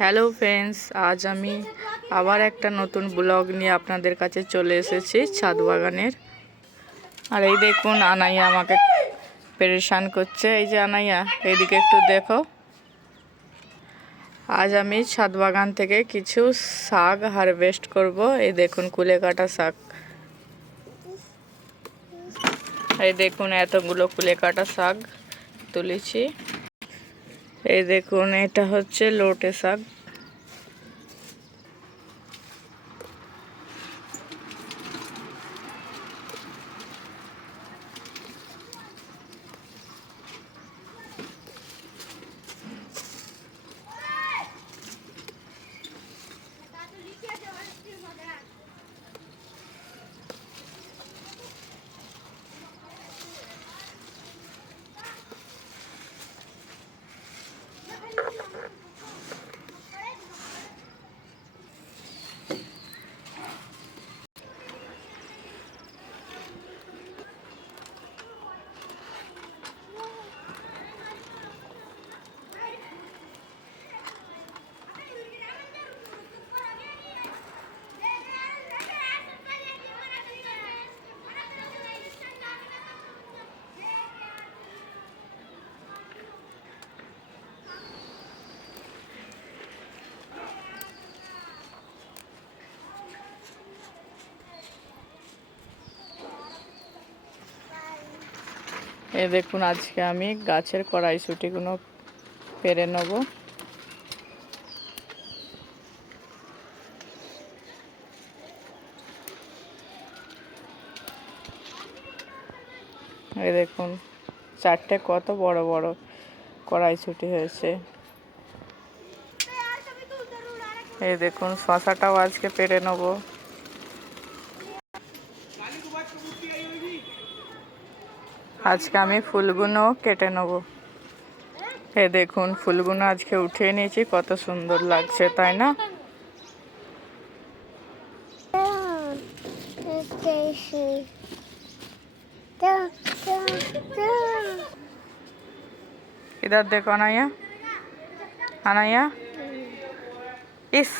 Hello friends, আজ আমি আবার একটা নতুন ব্লগ নিয়ে আপনাদের কাছে চলে এসেছি ছাদ বাগানের। আর এই দেখুন, আনাইয়া আমাকে পেরেশান করছে। এই যে আনাইয়া, এইদিকে একটু দেখো। আজ আমি ছাদ বাগান থেকে কিছু শাক হারভেস্ট করব। এই দেখুন, কুলেকাটা শাক। এই দেখুন, এতগুলো কুলেকাটা শাক তুলেছি। এই দেখুন, এটা হচ্ছে লোটে শাক। এই দেখুন, আজকে আমি গাছের কড়াইশুঁটিগুলো পেরে নেব। এই দেখুন, চারটে কত বড় বড় কড়াইশুঁটি হয়েছে। এই দেখুন, শশাটাও আজকে পেরে নেব। আজকে আমি ফুলগুলো কেটে নেব। এই দেখুন, ফুলগুলো আজকে উঠিয়ে নিয়েছি, কত সুন্দর লাগছে, তাই না? इधर देखो अनाया, अनाया, इस